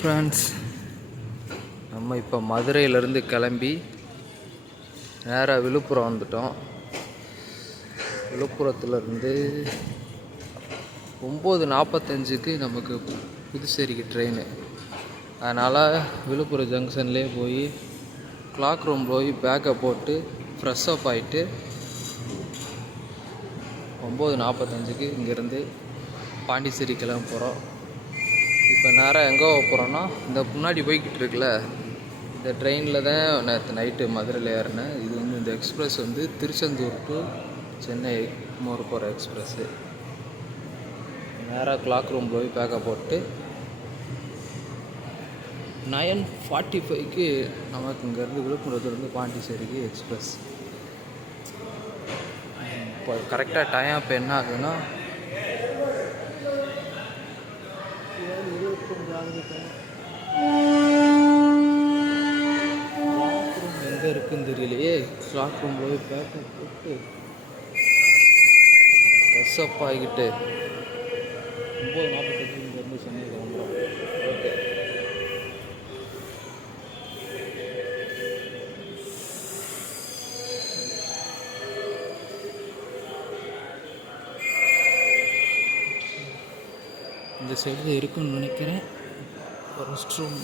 Friends, நம்ம இப்போ மதுரையிலேருந்து கிளம்பி நேராக விழுப்புரம் வந்துட்டோம். விழுப்புரத்துலேருந்து 9:45க்கு நமக்கு புதுச்சேரிக்கு ட்ரெயின். அதனால் விழுப்புரம் ஜங்ஷன்லேயே போய் கிளாக் ரூம் போய் பேக்கை போட்டு ஃப்ரெஷ் அப் ஆகிட்டு 9:45க்கு இங்கேருந்து பாண்டிச்சேரி கிளம்ப போகிறோம். இப்போ நேராக எங்கே போகிறோன்னா, இந்த முன்னாடி போய்கிட்டு இருக்குல்ல இந்த ட்ரெயினில் தான் நேற்று நைட்டு மதுரையில் ஏறினேன். இது இந்த எக்ஸ்பிரஸ் திருச்செந்தூர் டு சென்னை மோர் போகிற எக்ஸ்பிரஸ்ஸு. நேராக கிளாக் ரூம் போய் பேக்கப் போட்டு 9:45க்கு நமக்கு இங்கேருந்து விழுப்புரத்துலேருந்து பாண்டிச்சேரிக்கு எக்ஸ்பிரஸ். இப்போ கரெக்டாக டைம் இப்போ என்ன ஆகுதுன்னா 7:25 எங்கே இருக்குன்னு தெரியலையே. கிளாக் ரூம் போய் பேக்கப் போட்டு ஃப்ரெஷ் அப் ஆகிக்கிட்டு 9:45 இங்கேருந்து சென்னை கிளம்புறோம். ஓகே, இந்த சைடு இருக்குன்னு நினைக்கிறேன். Rest room